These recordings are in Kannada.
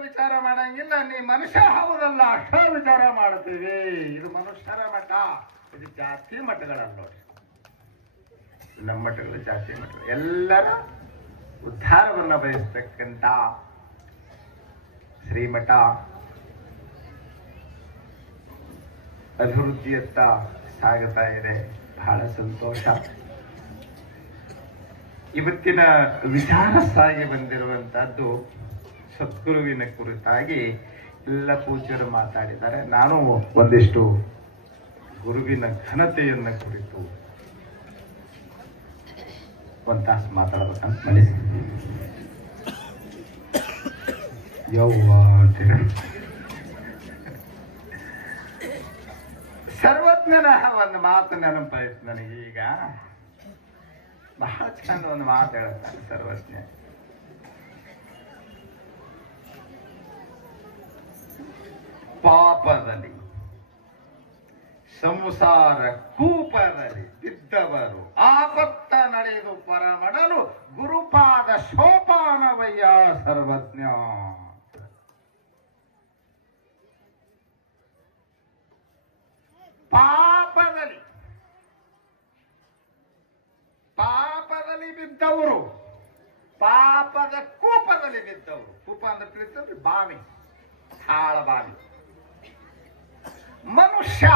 ವಿಚಾರ ಮಾಡಂಗಿಲ್ಲ, ನೀ ಮನುಷ್ಯ ಹೌದಲ್ಲ, ಅಷ್ಟ ವಿಚಾರ ಮಾಡ್ತೀವಿ. ಇದು ಮನುಷ್ಯರ ಮಠ. ಇದು ಜಾತಿ ಮಠಗಳಲ್ಲ ನೋಡಿ. ನಮ್ಮ ಮಠಗಳು ಜಾತಿ ಮಠಗಳು ಎಲ್ಲರ ಉದ್ಧಾರವನ್ನ ಬಯಸ್ತಕ್ಕಂಥ ಶ್ರೀಮಠ. ಅಭಿವೃದ್ಧಿಯತ್ತ ಸಾಗತಾ ಇದೆ. ಬಹಳ ಸಂತೋಷ. ಇವತ್ತಿನ ವಿಚಾರ ಸಾಗಿ ಬಂದಿರುವಂತಹದ್ದು ಸದ್ಗುರುವಿನ ಕುರಿತಾಗಿ ಎಲ್ಲ ಪೂಜ್ಯರು ಮಾತಾಡಿದ್ದಾರೆ. ನಾನು ಒಂದಿಷ್ಟು ಗುರುವಿನ ಘನತೆಯನ್ನ ಕುರಿತು ಒಂದ್ ತಾಸು ಮಾತಾಡ್ಬೇಕಂತ ಮನಸ್ಸಿದ್ದೀನಿ ಯವ್ವ ಸರ್ವಜ್ಞನ ಒಂದು ಮಾತು ನೆನಪಾಯ್ತು ನನಗೆ ಈಗ ಬಹಳ ಚಂದ ಒಂದು ಮಾತು ಹೇಳ್ತಾನೆ ಸರ್ವಜ್ಞ. ಪಾಪದಲ್ಲಿ, ಸಂಸಾರ ಕೂಪದಲ್ಲಿ ಬಿದ್ದವರು, ಆಪತ್ತ ನಡೆದು ಪರಮಡಲು ಗುರುಪಾದ ಶೋಪಾನವಯ್ಯ ಸರ್ವಜ್ಞ. ಪಾಪದಲ್ಲಿ ಪಾಪದಲ್ಲಿ ಬಿದ್ದವರು, ಪಾಪದ ಕೂಪದಲ್ಲಿ ಬಿದ್ದವರು. ಕೂಪ ಅಂದ್ರೆ ತಿಳಿತಂದ್ರೆ ಬಾವಿ ಹಾಳ ಬಾವಿ. ಮನುಷ್ಯ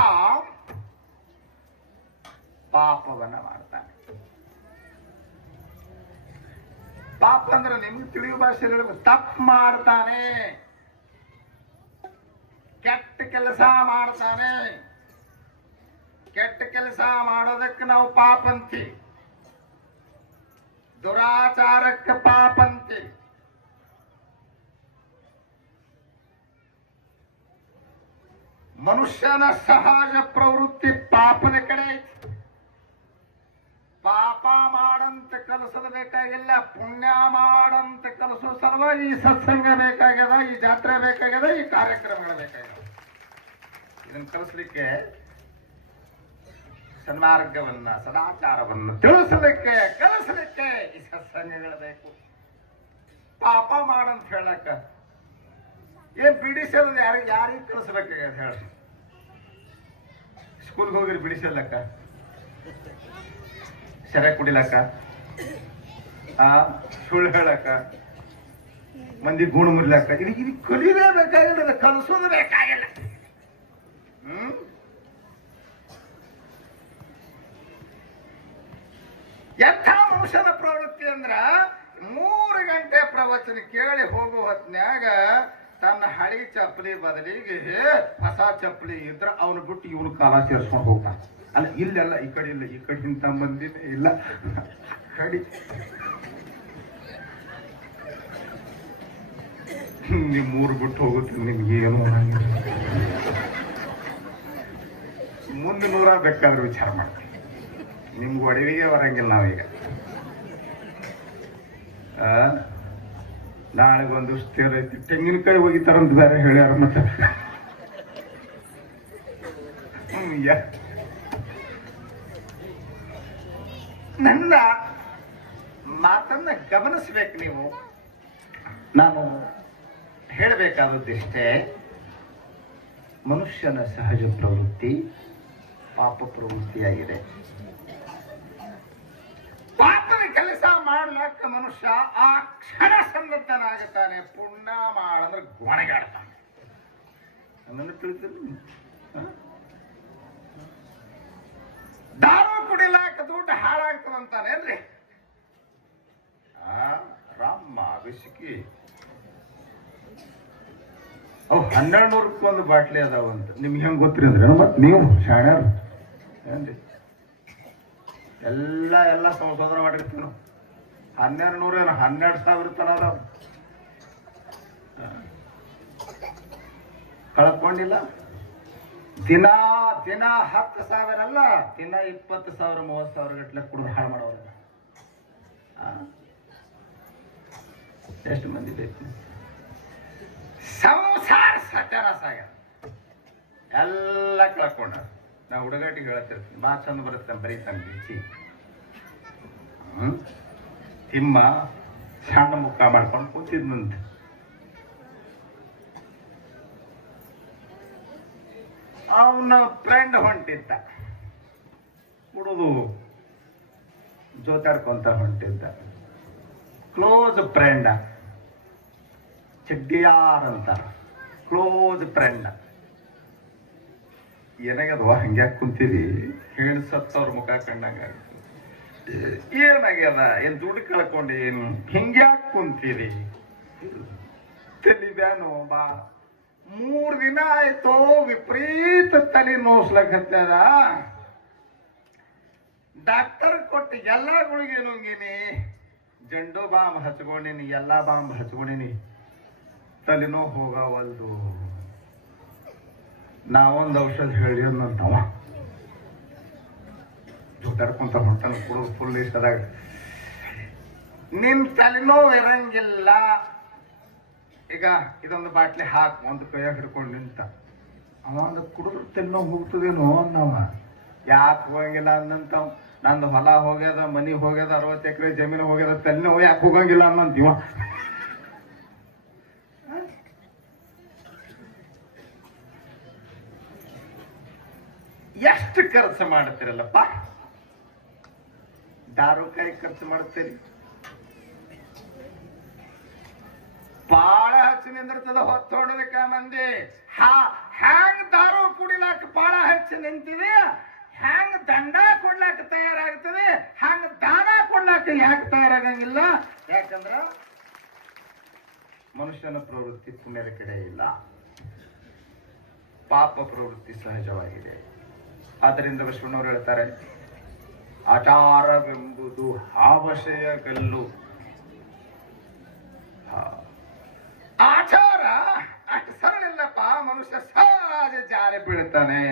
ಪಾಪವನ್ನ ಮಾಡ್ತಾನೆ. ಪಾಪ ಅಂದ್ರೆ ನಿಮ್ಗೆ ತಿಳಿಯುವ ಭಾಷೆಯಲ್ಲಿ ತಪ್ಪು ಮಾಡ್ತಾನೆ. ಕೆಟ್ಟ ಕೆಲಸ ಮಾಡ್ತಾನೆ. ಕೆಟ್ಟ ಕೆಲಸ ಮಾಡೋದಕ್ಕೆ ನಾವು ಪಾಪ ಅಂತೀವಿ ದುರಾಚಾರಕ್ಕೆ ಪಾಪ ಮನುಷ್ಯನ ಸಹಜ ಪ್ರವೃತ್ತಿ ಪಾಪದ ಕಡೆ. ಐತಿ ಪಾಪ ಮಾಡಂತ ಕಲಸದ ಬೇಕಾಗಿಲ್ಲ, ಪುಣ್ಯ ಮಾಡಂತ ಕಲಸೋ ಸಲುವಾಗಿ ಈ ಸತ್ಸಂಗ ಬೇಕಾಗ್ಯದ, ಈ ಜಾತ್ರೆ ಬೇಕಾಗ್ಯದ, ಈ ಕಾರ್ಯಕ್ರಮಗಳು ಬೇಕಾಗ್ಯದ. ಇದನ್ನು ಕಲಿಸ್ಲಿಕ್ಕೆ ಸನ್ಮಾರ್ಗವನ್ನ ಸದಾಚಾರವನ್ನ ತಿಳಿಸಲಿಕ್ಕೆ, ಕಲಿಸಲಿಕ್ಕೆ ಈ ಸತ್ಸಂಗಗಳು ಬೇಕು. ಪಾಪ ಮಾಡಂತ ಹೇಳಕ್ಕ, ಏನ್ ಬಿಡಿಸೋದು ಯಾರಿಗೆ ಯಾರಿಗೆ ಕಲಿಸ್ಬೇಕಾಗ್ಯದ ಹೇಳಿ. ಸ್ಕೂಲ್ಗೆ ಹೋಗಿರಿ ಬಿಡಿಸಲ್ಲಕ್ಕ ಸರಿಯಾಗಿ ಕುಡಿಲಕ್ಕ. ಆ, ಸುಳ್ಳು ಹೇಳಕ್ಕ. ಮಂದಿ ಗುಣ ಮುರ್ಲಕ್ಕ. ಇದು ಇದು ಕಲಿಯಲೇ ಬೇಕಾಗಿಲ್ಲ ಕಲಿಸೋದು ಬೇಕಾಗಿಲ್ಲ. ಎಂಥ ಮನುಷ್ಯನ ಪ್ರವೃತ್ತಿ ಅಂದ್ರ ಮೂರು ಗಂಟೆ ಪ್ರವಚನ ಕೇಳಿ ಹೋಗುವ ಹೊತ್ನ್ಯಾಗ ತನ್ನ ಹಳಿ ಚಪ್ಪಲಿ ಬದಲಿಗೆ ಹೊಸ ಚಪ್ಪಲಿ ಇದ್ರ ಅವನು ಬಿಟ್ಟು ಇವನು ಕಾಲ ಸೇರ್ಸ್ಕೊಂಡು ಹೋಗ್ತಾನ. ಅಲ್ಲ, ಇಲ್ಲೆಲ್ಲ ಈ ಕಡೆ ಇಲ್ಲ, ಈ ಕಡೆ ಇಂಥ ಬಂದಿದೆ ಇಲ್ಲ. ಕಡಿ ನಿಮ್ ಮೂರು ಬಿಟ್ಟು ಹೋಗುತ್ತೆ ನಿಮ್ಗೆ ಏನು. ಮುಂದೆ ನೂರ ಬೇಕಾದ್ರೆ ವಿಚಾರ ಮಾಡ್ತೀವಿ ನಿಮ್ಗೆ ಒಡವಿಗೆ ಬರಂಗಿಲ್ಲ ನಾವೀಗ. ಆ? ನಾಳೆಗೆ ಒಂದು ಸ್ಥಿರ ಐತಿ. ತೆಂಗಿನಕಾಯಿ ಒಗಿತಾರಂತ ಬೇರೆ ಹೇಳ್ಯಾರ ಮತ್ತೆ. ನನ್ನ ಮಾತನ್ನ ಗಮನಿಸ್ಬೇಕು ನೀವು. ನಾನು ಹೇಳಬೇಕಾದದ್ದಿಷ್ಟೇ ಮನುಷ್ಯನ ಸಹಜ ಪ್ರವೃತ್ತಿ ಪಾಪ ಪ್ರವೃತ್ತಿಯಾಗಿದೆ ಪಾಪದ ಕೆಲಸ ಮನುಷ್ಯ ಆ ಕ್ಷಣ ಸಮೃದ್ಧನಾಗುತ್ತಾನೆ ಪುಣ್ಯ ಮಾಡಂದ್ರೆ ಗೊಣಗಾಡ್ತಾನೆ. ನನ್ನನ್ನು ತಿಳಿತೀರಿ ದಾರು ಕುಡಿಲಾಕ ದುಡ್ಡು ಹಾಳಾಗ್ತದಂತಾನೇನ್ರಿ ಆ ರಾಮ ಬಿಸಿಕಿ ಅವು ಹನ್ನೆರಡು ನೂರಕ್ಕೆ ಒಂದು ಬಾಟ್ಲಿ ಅದಾವಂತ ನಿಮ್ಗೆ ಹೆಂಗೆ ಗೊತ್ತಿರಿ ಅಂದ್ರೆ ಮತ್ತೆ ನೀವು ಶಾಣ್ಯಾರು. ಏನ್ರಿ? ಎಲ್ಲ ಎಲ್ಲ ಸಂಶೋಧನೆ ಮಾಡಿರ್ತೀವಿ ನಾವು. ಹನ್ನೆರಡು ನೂರ ಏನು, ಹನ್ನೆರಡು ಸಾವಿರ ತನ ಅದಾವ. ಕಳ್ಕೊಂಡಿಲ್ಲ. ದಿನ ದಿನ ಹತ್ತು ಸಾವಿರ ಅಲ್ಲ, ದಿನ ಇಪ್ಪತ್ತು ಸಾವಿರ, ಮೂವತ್ತು ಸಾವಿರ ಗಟ್ಟಲೆ ಕುಡಿದು ಹಾಳು ಮಾಡೋರು. ಆ? ಎಷ್ಟು ಮಂದಿ ಬೇಕು? ಸಂಸಾರ ಸತ್ಯನಾಶ ಆಗ್ಯಾದ. ಎಲ್ಲ ಕಳ್ಕೊಂಡ ನಾ ಹುಡುಗಾಟಿಗೆ ಹೇಳ್ತಿರ್ತೀನಿ ಬಾ, ಚಂದ ಬರುತ್ತೆ ಬರೀ ತಂಗಿ ಹ್ಮ್? ತಿಮ್ಮ ಸಣ್ಣ ಮುಖ ಮಾಡ್ಕೊಂಡು ಕೂತಿದ್ನಂತೆ ಅವನ ಫ್ರೆಂಡ್ ಹೊಂಟಿದ್ದ. ಹುಡುದು ಜೋತಾಡ್ಕೊಂತ ಹೊಂಟಿದ್ದ. ಕ್ಲೋಸ್ ಫ್ರೆಂಡ್ ಚಡ್ಡಿಯಾರ್ ಅಂತ. ಕ್ಲೋಸ್ ಫ್ರೆಂಡ್ ಏನಾಗದವ ಹಂಗ್ಯಾಕೆ ಕುಂತೀರಿ? ಹೇಳಿ ಸತ್ತವ್ರ ಮುಖ ಕಂಡಂಗ ಏನಾಗ್ಯದ ಏನ್ ದುಡ್ಡು ಕಳ್ಕೊಂಡು? ಏನು ಹಿಂಗ್ಯಾಕ್ ಕುಂತೀರಿ? ತಲಿಬ್ಯಾನು ಬಾ. ಮೂರ್ ದಿನ ಆಯ್ತು ವಿಪರೀತ ತಲೆ ನೋಸ್ಲಕತ್ತದ. ಡಾಕ್ಟರ್ ಕೊಟ್ಟು ಎಲ್ಲ ಗುಳಿಗೆ ನುಂಗಿನಿ. ಜಂಡು ಬಾಂಬ್ ಹಚ್ಕೊಂಡಿನಿ, ಎಲ್ಲಾ ಬಾಂಬ್ ಹಚ್ಕೊಂಡಿನಿ. ತಲೆನೋ ಹೋಗವಲ್ದು. ನಾವೊಂದು ಔಷಧ ಹೇಳಿ ಅಂದವ ಹೊಂಟನ ಕುಡಿದು ಫುಲ್ ಇಷ್ಟದಾಗ ನಿನ್ ತಲೆನೋವು ಇರಂಗಿಲ್ಲ. ಈಗ ಇದೊಂದು ಬಾಟ್ಲಿ ಹಾಕ್, ಒಂದು ಕೈಯಾಗ ಹಿಡ್ಕೊಂಡು ನಿಂತ. ಅವ ಒಂದು ಕುಡಿದ್ರೆ ತಲೆನೋವು ಹೋಗ್ತದೇನೋ ಅನ್ನವ. ಯಾಕೆ ಹೋಗಂಗಿಲ್ಲ ಅನ್ನಂತ. ನಂದು ಹೊಲ ಹೋಗ್ಯದ, ಮನಿ ಹೋಗ್ಯದ, ಅರವತ್ತು ಎಕರೆ ಜಮೀನು ಹೋಗ್ಯದ, ತಲೆನೋವು ಯಾಕೆ ಹೋಗಂಗಿಲ್ಲ ಅನ್ನಂತೀವ ಎಷ್ಟು ಖರ್ಚು ಮಾಡ್ತೀರಲ್ಲಪ್ಪ? ದಾರು ಕಾಯಿ ಖರ್ಚು ಮಾಡ್ತೀರಿ ಬಾಳ ಹಚ್ಚಿ ನಿಂದಿರ್ತದ ಹೊತ್ತೊಡದಕ್ಕ ಮಂದಿ. ಹಾ, ಹ್ಯಾಂಗ್ ದಾರು ಕುಡಿಲಾಕ ಬಾಳ ಹಚ್ಚಿ ನಿಂತಿದೆ ಹ್ಯಾಂಗ್ ದಂಡ ಕೊಡ್ಲಾಕ ತಯಾರಾಗ್ತದೆ ಹ್ಯಾಂಗ್ ದಾನ ಕೊಡ್ಲಾಕ ಯಾಕೆ ತಯಾರಾಗಂಗಿಲ್ಲ? ಯಾಕಂದ್ರ ಮನುಷ್ಯನ ಪ್ರವೃತ್ತಿ ಪುಣ್ಯದ ಕಡೆ ಇಲ್ಲ. ಪಾಪ ಪ್ರವೃತ್ತಿ ಸಹಜವಾಗಿದೆ. ಆದ್ದರಿಂದ ಬಸವಣ್ಣವರು ಹೇಳ್ತಾರೆ ಆಚಾರವೆಂಬುದು ಹಾವಶಯ ಕಲ್ಲು. ಆಚಾರ ಅಷ್ಟು ಸರಳಿಲ್ಲಪ್ಪ ಮನುಷ್ಯ ಸಹಜ ಜಾರಿ ಬೀಳ್ತಾನೆ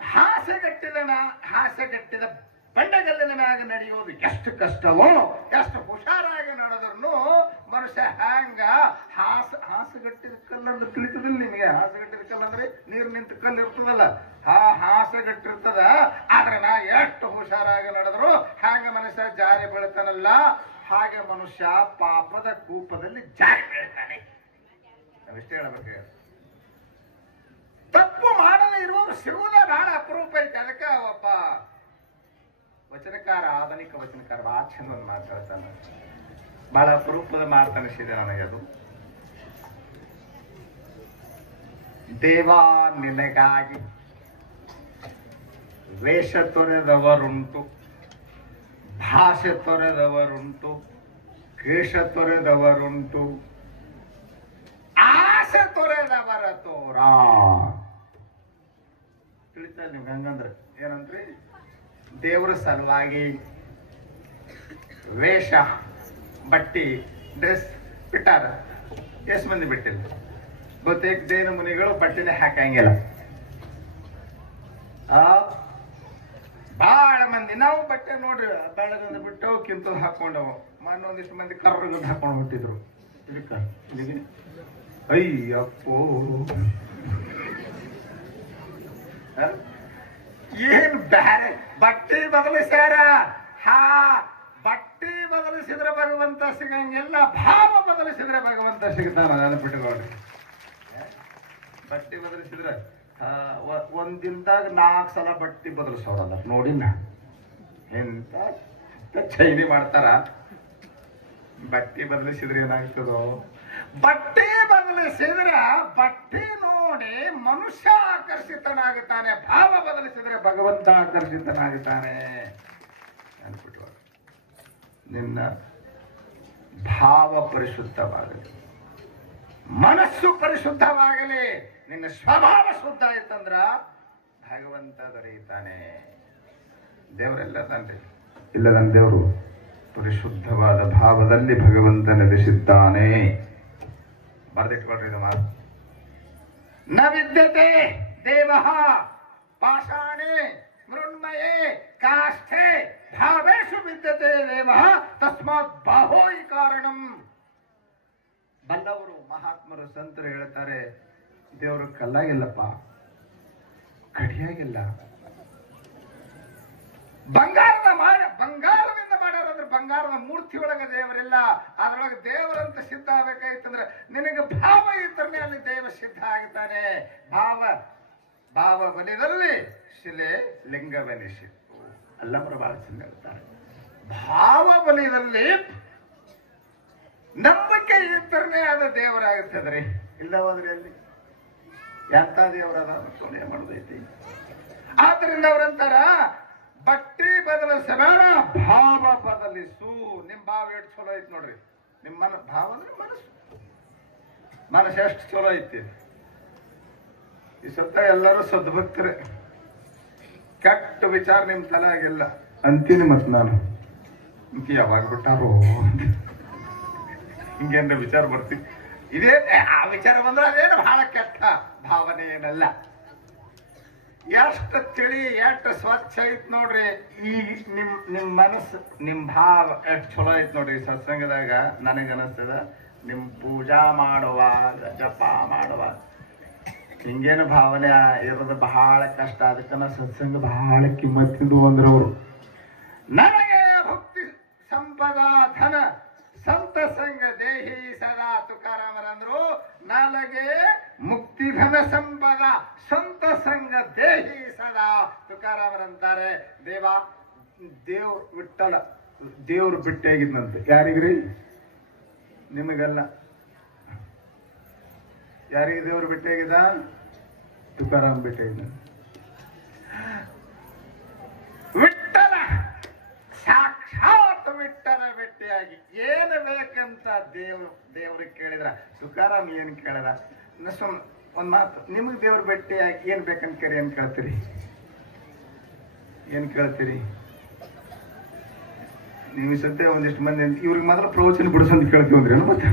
ಹಾಸ್ಯಗಟ್ಟಿದನ ಹಾಸ್ಯಗಟ್ಟಿದ ಬಂಡಗಲ್ಲಿನ ಮ್ಯಾಗ ನಡೆಯೋದು ಎಷ್ಟು ಕಷ್ಟವೋ, ಎಷ್ಟು ಹುಷಾರಾಗಿ ನಡೆದ್ರು ಮನುಷ್ಯ ಹ್ಯಾಂಗ ಹಾಸ, ಹಾಸಗಟ್ಟಿದ ಕಲ್ಲಂದ್ರೆ ತಿಳಿತದಿಲ್ಲ ನಿಮಗೆ? ಹಾಸಗಟ್ಟಿದ ಕಲ್ಲಂದ್ರೆ ನೀರು ನಿಂತ ಕಲ್ಲು ಇರ್ತದಲ್ಲ? ಹಾ, ಹಾಸಗಟ್ಟಿರ್ತದ. ಆದ್ರೆ ನಾ ಎಷ್ಟು ಹುಷಾರಾಗಿ ನಡೆದ್ರು ಹ್ಯಾಂಗ ಮನುಷ್ಯ ಜಾರಿ ಬೀಳ್ತಾನಲ್ಲ? ಹಾಗೆ ಮನುಷ್ಯ ಪಾಪದ ಕೂಪದಲ್ಲಿ ಜಾರಿ ಬೀಳ್ತಾನೆ. ನಾವಿಷ್ಟೇ ಹೇಳ್ಬೇಕು? ತಪ್ಪು ಮಾಡಲು ಇರುವವರು ಸಿಗುವುದೇ ಬಹಳ ಅಪರೂಪ ಐತೆ. ಅದಕ್ಕೆ ಒಬ್ಬ ವಚನಕಾರ, ಆಧುನಿಕ ವಚನಕಾರ ಬಹಳ ಚಂದ ಒಂದು ಮಾತಾಡ್ತಾನೆ ಬಹಳ ಅಪರೂಪದ ಮಾತನಿಸಿದೆ ನನಗೆ ಅದು. ದೇವ, ನಿನಗಾಗಿ ವೇಷ ತೊರೆದವರುಂಟು, ಭಾಷೆ ತೊರೆದವರುಂಟು, ಕೇಶ ತೊರೆದವರುಂಟು, ಆಸೆ ತೊರೆದವರ ತೋರ. ತಿಳಿತಾ ನಿಮ್ಗೆ ಹಂಗಂದ್ರೆ ಏನಂದ್ರಿ ದೇವರ ಸಲುವಾಗಿ ವೇಷ, ಬಟ್ಟಿ ಡ್ರೆಸ್ ಬಿಟ್ಟಾರ. ಎಷ್ಟು ಮಂದಿ ಬಿಟ್ಟಿಲ್ಲ. ಬಹುತೇಕ ದೇನ ಮುನಿಗಳು ಬಟ್ಟೆನೆ ಹಾಕಂಗಿಲ್ಲ. ಆ, ಬಾಳ ಮಂದಿ. ನಾವು ಬಟ್ಟೆ ನೋಡ್ರಿ ಬೆಳಗಂದು ಬಿಟ್ಟು ಕಿಂತದ್ ಹಾಕೊಂಡವು. ಮಣ್ಣೊಂದಿಷ್ಟು ಮಂದಿ ಕರ್ರಗಂದು ಹಾಕೊಂಡು ಬಿಟ್ಟಿದ್ರು ಅಯ್ಯಪ್ಪೋ? ಏನ್ ಬ್ಯಾರೆ? ಬಟ್ಟೆ ಬದಲಿಸ್ಯಾರ ಹಾ, ಬಟ್ಟೆ ಬದಲಿಸಿದ್ರೆ ಭಗವಂತ ಸಿಗಂಗಿಲ್ಲ ಭಾವ ಬದಲಿಸಿದ್ರೆ ಭಗವಂತ ಸಿಗ್ತಾನ ನೆನಪಿಟ್ಟುಕೊಳ್ಳಿ ಬಟ್ಟೆ ಬದಲಿಸಿದ್ರೆ ಒಂದ್ ದಿನದಾಗ ನಾಲ್ಕು ಸಲ ಬಟ್ಟೆ ಬದಲಿಸೋರಲ್ಲ ನೋಡಿ ನಾ. ಎಂತ ಚೈನಿ ಮಾಡ್ತಾರ. ಬಟ್ಟೆ ಬದಲಿಸಿದ್ರೆ ಏನಾಗ್ತದೋ. ಬಟ್ಟೆ ಬದಲಿಸಿದ್ರೆ ಬಟ್ಟೆ ನೋಡಿ ಮನುಷ್ಯ ಆಕರ್ಷಿತನಾಗುತ್ತಾನೆ, ಭಾವ ಬದಲಿಸಿದರೆ ಭಗವಂತ ಆಕರ್ಷಿತನಾಗುತ್ತಾನೆ ಅನ್ಬಿಟ್ಟು ನಿನ್ನ ಭಾವ ಪರಿಶುದ್ಧವಾಗಲಿ, ಮನಸ್ಸು ಪರಿಶುದ್ಧವಾಗಲಿ, ನಿನ್ನ ಸ್ವಭಾವ ಶುದ್ಧ ಆಯ್ತಂದ್ರ ಭಗವಂತ ದೊರೆಯುತ್ತಾನೆ. ದೇವರೆಲ್ಲ ತಂದೆ ಇಲ್ಲ ನನ್ನ ದೇವರು ಪರಿಶುದ್ಧವಾದ ಭಾವದಲ್ಲಿ ಭಗವಂತ ನೆಲೆಸಿದ್ದಾನೆ. ಬರೆದಿಟ್ಕೊಳ್ರಿ ಇದು ಮಾತು. ನ ವಿದ್ಯತೆ ದೇವ. ಪಾಷಾಣೆ ಮೃಣ್ಮಯೇ ಕಾಷ್ಠೆ ಭಾವೇಶು ವಿದ್ಯತೆ ದೇವ. ತಸ್ಮಾತ್ ಬಾಹೋಯಿ ಕಾರಣಂ. ಬಲ್ಲವರು ಮಹಾತ್ಮರು ಸಂತರು ಹೇಳ್ತಾರೆ, ದೇವರು ಕಲ್ಲಾಗಿಲ್ಲಪ್ಪ. ಕಡಿಯಾಗಿಲ್ಲ. ಬಂಗಾರದ ಮಾಡ ಬಂಗಾರದಿಂದ ಮಾಡ್ಯಾರಂದ್ರೆ ಬಂಗಾರದ ಮೂರ್ತಿ ಒಳಗ ದೇವರಿಲ್ಲ. ಅದ್ರೊಳಗೆ ದೇವರಂತ ಸಿದ್ಧ ಆಗ್ಬೇಕಾಯ್ತಂದ್ರೆ ನಿನಗೆ ಭಾವ ಇದ್ರೆ ಅಲ್ಲಿ ದೇವ ಸಿದ್ಧ ಆಗ್ತಾನೆ. ಭಾವ ಭಾವ ಬಲಿದಲ್ಲಿ ಶಿಲೆ ಲಿಂಗವೆನಿಸಿ. ಅಲ್ಲಮರು ಬಹಳ ಚಂದ ಹೇಳ್ತಾರೆ. ಭಾವ ಬಲಿದಲ್ಲಿ ನಂಬಿಕೆ ಇದ್ದರನೇ ಆದ ದೇವರಾಗುತ್ತದ್ರಿ ಇಲ್ಲ ಹೋದ್ರಿ ಅಲ್ಲಿ. ಎಂತ ದೇವರಾದ ಸೋನೆ ಮಾಡೋದೈತಿ. ಆದ್ರಿಂದ ಅವ್ರಂತಾರ ಬಟ್ಟಿ ಬದಲಿಸಬೇಡ ಭಾವ ಬದಲಿಸು. ನಿಮ್ ಭಾವ ಎಷ್ಟು ಚಲೋ ಐತಿ ನೋಡ್ರಿ. ನಿಮ್ಮ ಮನ, ಭಾವ ಅಂದ್ರೆ ಮನಸ್ಸು. ಮನಸ್ಸು ಎಷ್ಟು ಚಲೋ ಐತಿ. ಈ ಸತ್ತ ಎಲ್ಲರೂ ಸದ್ಭಕ್ತರೆ. ಕೆಟ್ಟ ವಿಚಾರ ನಿಮ್ ಆಗಿಲ್ಲ ಅಂತೀನಿ ಮತ್ ನಾನು. ಯಾವಾಗ ಬಿಟ್ಟಾರೋ. ಹಿಂಗೇನ್ರ ವಿಚಾರ ಬರ್ತೀನಿ ಇದೇ ಆ ವಿಚಾರ ಬಂದ್ರೆ ಅದೇನು ಬಹಳ ಕೆಟ್ಟ ಭಾವನೆ ಏನಲ್ಲ. ಎಷ್ಟು ತಿಳಿ, ಎಷ್ಟು ಸ್ವಚ್ಛ ಐತ್ ನೋಡ್ರಿ. ಈ ನಿಮ್ ನಿಮ್ ಮನಸ್ಸು, ನಿಮ್ ಭಾವ ಎಷ್ಟು ಚಲೋ ಐತ್ ನೋಡ್ರಿ ಸತ್ಸಂಗದಾಗ ನನಗೆ ಅನಿಸ್ತದ. ನಿಮ್ ಪೂಜಾ ಮಾಡುವಾಗ, ಜಪ ಮಾಡುವ ಹಿಂಗೇನು ಭಾವನೆ ಇರೋದು ಬಹಳ ಕಷ್ಟ. ಅದಕ್ಕನ ಸತ್ಸಂಗ ಬಹಳ ಕಿಮ್ಮತ್ತಿದ್ದು ಅಂದ್ರು ಅವರು. ನನಗೆ ಭಕ್ತಿ ಸಂಪದ ಧನ ಸಂತ ಸಂಘ ದೇಹಿ ಸದಾ ತುಕಾರಾಮರಂದ್ರು. ನನಗೆ ಮುಕ್ತಿ ಧನ ಸಂಪದ ಸಂತ ತುಕಾರಾಮರಂತಾರೆ. ದೇವ ದೇವ್ ವಿಠಲ ದೇವ್ರು ಬಿಟ್ಟಾಗಿದ್ನಂತೆ. ಯಾರಿಗ್ರಿ? ನಿಮಗಲ್ಲ. ಯಾರಿಗೆ ದೇವ್ರು ಬಿಟ್ಟಾಗಿದ ತುಕಾರಾಮ್ ಬಿಟ್ಟಾಗಿದ್ದ. ವಿಠಲ ಸಾಕ್ಷಾತ್ ವಿಠಲ ಭೇಟಿಯಾಗಿ ಏನು ಬೇಕಂತ ದೇವ್ರು, ದೇವ್ರಿಗೆ ಕೇಳಿದ್ರ? ತುಕಾರಾಮ್ ಏನ್ ಕೇಳಿದ? ನ ಸುಮ್, ಒಂದ್ ಮಾತು. ನಿಮಗೆ ದೇವ್ರ ಭೇಟಿಯಾಗಿ ಏನ್ ಬೇಕಂತ ಕರಿ ಅಂತ ಕೇಳ್ತೀರಿ. ಏನ್ ಕೇಳ್ತೀರಿ? ನೀವು ಸತ್ಯ ಒಂದಿಷ್ಟು ಮಂದಿ ಇವ್ರಿಗೆ ಮಾತ್ರ ಪ್ರವಚನ ಬಿಡಿಸಂತ ಕೇಳ್ತೀವಿ ಅಂದ್ರೆ ಮತ್ತೆ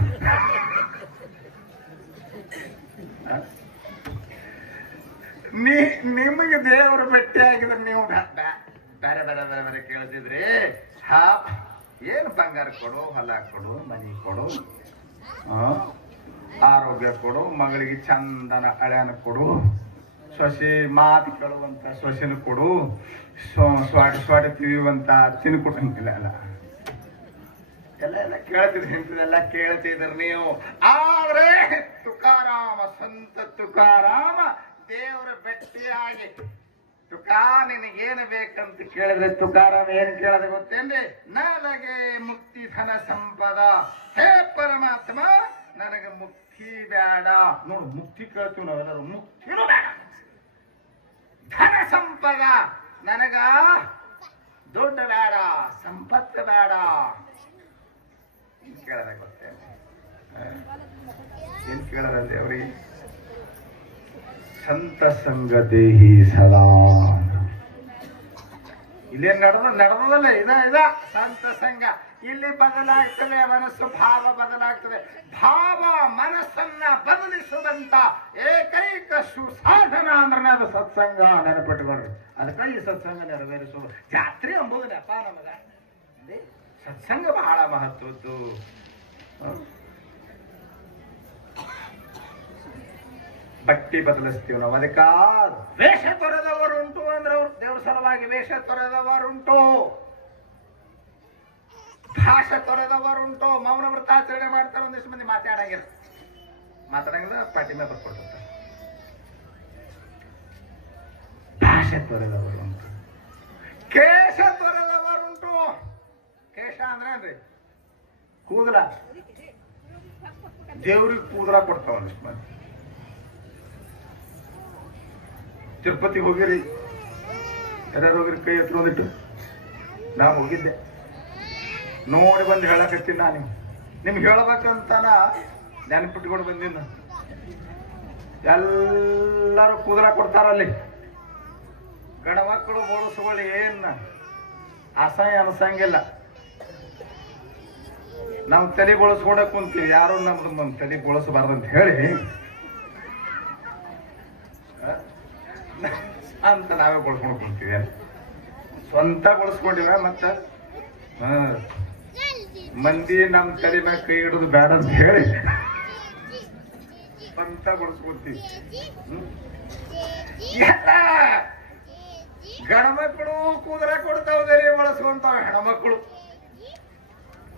ನೀ ನಿಮಗೆ ದೇವರು ಭೇಟಿ ಆಗಿದ್ರೆ ನೀವು ಬೇರೆ ಬೇರೆ ಬೇರೆ ಬೇರೆ ಕೇಳ್ತಿದ್ರಿ. ಹಾ, ಏನು ಬಂಗಾರ ಕೊಡು, ಹೊಲ ಕೊಡು, ಮನಿ ಕೊಡು ಆರೋಗ್ಯ ಕೊಡು, ಮಗಳಿಗೆ ಚಂದನ ಅಳೆಯನ್ನು ಕೊಡು. ಸೊಸೆ ಮಾತು ಕೇಳುವಂತ ಸೊಸೆನ ಕೊಡು. ಸ್ವ- ಸ್ವಾಡಿ ಸ್ವಾಡಿ ತಿಳಿಯುವಂತ ತಿನ್ನು ಕೊಟ್ಟಂಗಿಲ್ಲ ಅಲ್ಲ. ಎಲ್ಲ ಎಲ್ಲ ಕೇಳ್ತಿದ್ರಿ ಇಂಥದೆಲ್ಲ ಕೇಳ್ತಿದ್ರಿ ನೀವು. ಆದ್ರೆ ತುಕಾರಾಮ, ಸಂತ ತುಕಾರಾಮ, ದೇವರ ಬೆಟ್ಟಿಯಾಗಿ ತುಕಾ, ನಿನಗೇನು ಬೇಕಂತ ಕೇಳಿದ್ರೆ ತುಕಾರಾಮ ಏನ್ ಕೇಳದ ಗೊತ್ತೇನ್ರಿ? ನನಗೆ ಮುಕ್ತಿ ಧನ ಸಂಪದ. ಹೇ ಪರಮಾತ್ಮ, ನನಗೆ ಮುಕ್ತಿ ಬೇಡ. ನೋಡು, ಮುಕ್ತಿ ಕೇಳ್ತೀವಿ ನಾವೆಲ್ಲರೂ. ಮುಕ್ತಿನೂ ಬೇಡ. ಧನ ಸಂಪದ. ನನಗ ದೊಡ್ಡ ಬೇಡ, ಸಂಪತ್ತು ಬೇಡ. ಕೇಳದ ಗೊತ್ತೇನು ಆ? ಏನ್ ಕೇಳದ ದೇವ್ರಿ ಸಂತ ಸಂಗ ದೇಹಿ ಸದಾ. ಇಲ್ಲೇನ್ ನಡೆದ ನಡೆದಲ್ಲ ಇದ ಇದ. ಸಂತ ಸಂಘ. ಇಲ್ಲಿ ಬದಲಾಗ್ತದೆ ಮನಸ್ಸು ಭಾವ ಬದಲಾಗ್ತದೆ ಭಾವ ಮನಸ್ಸನ್ನ ಬದಲಿಸುವಂತ ಏಕೈಕ ಸುಸಾಧನ ಅಂದ್ರೆ ಅದು ಸತ್ಸಂಗ ನೆನಪಿಟ್ಕೊಳ್ರಿ ಅದಕ್ಕೆ ಈ ಸತ್ಸಂಗ ನೆರವೇರಿಸುವ ಜಾತ್ರೆ ಎಂಬುದು ನೆಪ ನಮಗ ಸತ್ಸಂಗ ಬಹಳ ಮಹತ್ವದ್ದು. ಬಟ್ಟಿ ಬದಲಿಸ್ತೀವಿ ನಾವು ಅದಕ್ಕೆ ವೇಷ ತೊರೆದವರುಂಟು ಅಂದ್ರೆ ಅವ್ರು ದೇವ್ರ ಸಲುವಾಗಿ ವೇಷ ತೊರೆದವರುಂಟು. ಭಾಷೆ ತೊರೆದವರುಂಟು. ಮೌನ ವ್ರತಾಚರಣೆ ಮಾಡ್ತಾರೆ ಒಂದಿಷ್ಟು ಮಂದಿ ಮಾತಾಡಂಗಿಲ್ಲ. ಮಾತಾಡಂಗಿಲ್ಲ, ಪಾಟಿ ಮೇಲೆ ಬರ್ಕೊಡ್ತಾರೆ ಭಾಷೆ ತೊರೆದವರುಂಟು. ಕೇಶ ತೊರೆದವರುಂಟು. ಕೇಶ ಅಂದ್ರೆ ಏನ್ರಿ? ಕೂದಲ. ದೇವ್ರಿಗೆ ಕೂದಲ ಕೊಡ್ತಾವ ಒಂದಿಷ್ಟು ಮಂದಿ. ತಿರುಪತಿಗೆ ಹೋಗಿರಿ, ಯಾರ್ಯಾರು ಹೋಗಿರಿ ಕೈ ಹತ್ರ ನಾ ಹೋಗಿದ್ದೆ ನೋಡಿ ಬಂದು ಹೇಳಕತ್ತೀನಿ ನಾನು ನಿಮ್ಗೆ. ಹೇಳ್ಬೇಕಂತಾನ ನೆನಪಿಟ್ಕೊಂಡು ಬಂದಿನ ಎಲ್ಲರೂ ಕುದುರೆ ಕೊಡ್ತಾರಲ್ಲಿ ಗಣಮಕ್ಕಳು ಓಡಿಸ್ಕೊಳ್ಳಿ ಏನ್ ಅಸಹ್ಯ ಅನ್ಸಂಗಿಲ್ಲ. ನಮ್ಮ ತಲೆ ಬಳಸ್ಕೊಂಡೇ ಕುಂತೀವಿ, ಯಾರು ನಮ್ದು ನಮ್ಮ ತಲೆ ಬೋಳಿಸಬಾರ್ದು ಅಂತ ಹೇಳಿ. ಅಂತ ನಾವೇ ಬಳಸ್ಕೊಂಡು ಕುಂತೀವಿ. ಸ್ವಂತ ಬಳಸ್ಕೊಂಡಿವ ಮತ್ತ. ಮಂದಿ ನಮ್ ತಲೆ ಮ್ಯಾಗ ಕೈ ಹಿಡಿದು ಬೇಡ ಅಂತ ಹೇಳಿ. ಸ್ವಂತ ಬಳಸ್ಕೊತೀವಿ ಗಣಮಕ್ಕಳು ಕೂದಲ ಕೊಡ್ತಾವ್ರಿ ಬಳಸ್ಕೊಂತಾವ ಹೆಣ್ಮಕ್ಳು.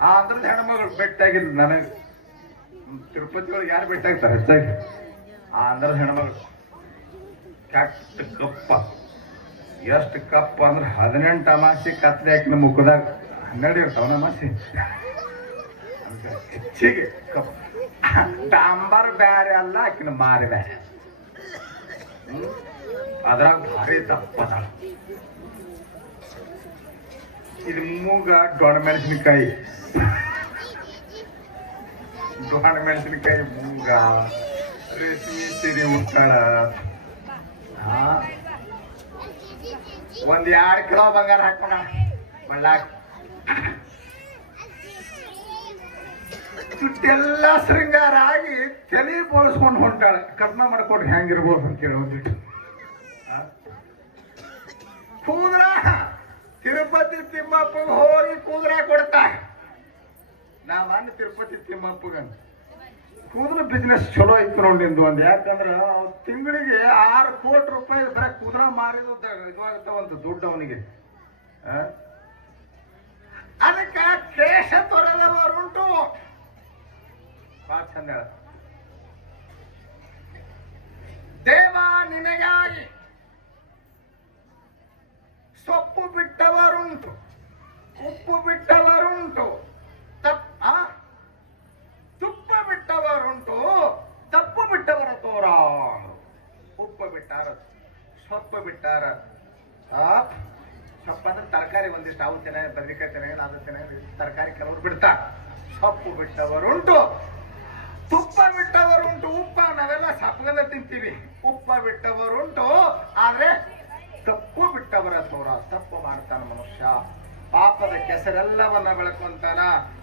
ಆ ಅಂದ್ರದ ಹೆಣ್ಮಗಳು ಬೆಟ್ಟಾಗಿಲ್ಲ ನನಗೆ. ತಿರುಪತಿ ಒಳಗೆ ಯಾರು ಬೆಟ್ಟಾಗ್ತಾರೆ, ಹೆಚ್ಚಾಗಿ. ಆ ಅಂದ್ರದ ಹೆಣ್ಮಗಳು ಕೆಟ್ಟ ಕಪ್ಪ. ಎಷ್ಟು ಕಪ್ಪ ಅಂದ್ರೆ ಹದಿನೆಂಟು ಅಮಾಸಿ ಕತ್ಲೆ ಹಾಕಿನ ಮುಖದಾಗ ಹನ್ನೆರಡು ಇರ್ತಾವ ಅಮಾಸಿ ಹೆಚ್ಚಿಗೆ ಕಪ್. ಡಾಂಬರ್ ಬ್ಯಾರೆ ಅಲ್ಲ, ಆಕಿನ ಮಾರಿ ಬ್ಯಾರೆ? ಅದ್ರಾಗ ಭಾರಿ ದಪ್ಪದ ಇದು ಮೂಗ ದೊಡ್ಡ ಮೆಣಸಿನಕಾಯಿ. ದೊಡ್ಡ ಮೆಣಸಿನಕಾಯಿ ಮೂಗ. ರೇಷ್ಮೆ ಸೀರೆ ಉಟ್ಟಾಳ ಒಂದ್ ಎರಡ್ ಕಿಲೋ ಬಂಗಾರ ಹಾಕೋಣ ಬಳ್ಳಾಕ್ ದುಡ್ಡೆಲ್ಲ ಶೃಂಗಾರ ಆಗಿ ತಲೆ ಬೋಳಿಸ್ಕೊಂಡು ಹೊಂಟಾಳೆ. ಕರ್ಣ ಮಾಡ್ಕೊಂಡು ಹೆಂಗಿರ್ಬೋದು ಅಂತ ಹೇಳಿ ಒಂದಿಟ್ಟು ಕೂದ್ರ ತಿರುಪತಿ ತಿಮ್ಮಪ್ಪಗೆ ಹೋಗಿ ಕೂದ್ರ ಕೊಡ್ತಾ. ನಾ ತಿರುಪತಿ ತಿಮ್ಮಪ್ಪಗ ಕೂದಲು ಬಿಸ್ನೆಸ್ ಚಲೋ ಇತ್ತು ನಿಂದು ಒಂದು ಯಾಕಂದ್ರೆ ತಿಂಗಳಿಗೆ ಆರು ಕೋಟಿ ರೂಪಾಯಿ ಬರೀ ಕೂದಲ ಮಾರಿದ ಅಂತ ದುಡ್ಡು ಅವನಿಗೆ. ಅದಕ್ಕೆ ಕೇಶ ತೊರೆದವರುಂಟು ಭಾಳ ಚಂದ ಹೇಳ. ದೇವ ನಿನಗಾಗಿ ಸೊಪ್ಪು ಬಿಟ್ಟವರುಂಟು. ಉಪ್ಪು ಬಿಟ್ಟವರುಂಟು. ತಪ್ಪ? ತುಪ್ಪ ಬಿಟ್ಟವರುಂಟು ತಪ್ಪು ಬಿಟ್ಟವರು ತೋರ ಉಪ್ಪು ಬಿಟ್ಟಾರ, ಸೊಪ್ಪು ಬಿಟ್ಟಾರ? ಸೊಪ್ಪು ಅಂದ್ರೆ ತರಕಾರಿ ಒಂದಿಷ್ಟು ಅವು ಚೆನ್ನಾಗಿ ಬದ್ರಿಕಾಯಿ ಚೆನ್ನಾಗಿ ಅದು ಚೆನ್ನಾಗಿ ತರಕಾರಿ ಕೆಲವರು ಬಿಡ್ತಾರ. ಸೊಪ್ಪು ಬಿಟ್ಟವರುಂಟು, ತುಪ್ಪ ಬಿಟ್ಟವರುಂಟು, ಉಪ್ಪ ನಾವೆಲ್ಲ ಸಪ್ಪಗದ ತಿಂತೀವಿ. ಉಪ್ಪ ಬಿಟ್ಟವರುಂಟು, ಆದ್ರೆ ತಪ್ಪು ಬಿಟ್ಟವರ ತೋರ ತಪ್ಪು ಮಾಡ್ತಾನ ಮನುಷ್ಯ. ಪಾಪದ ಕೆಸರೆಲ್ಲವನ್ನ ಬೆಳಕೊಂತಾನ.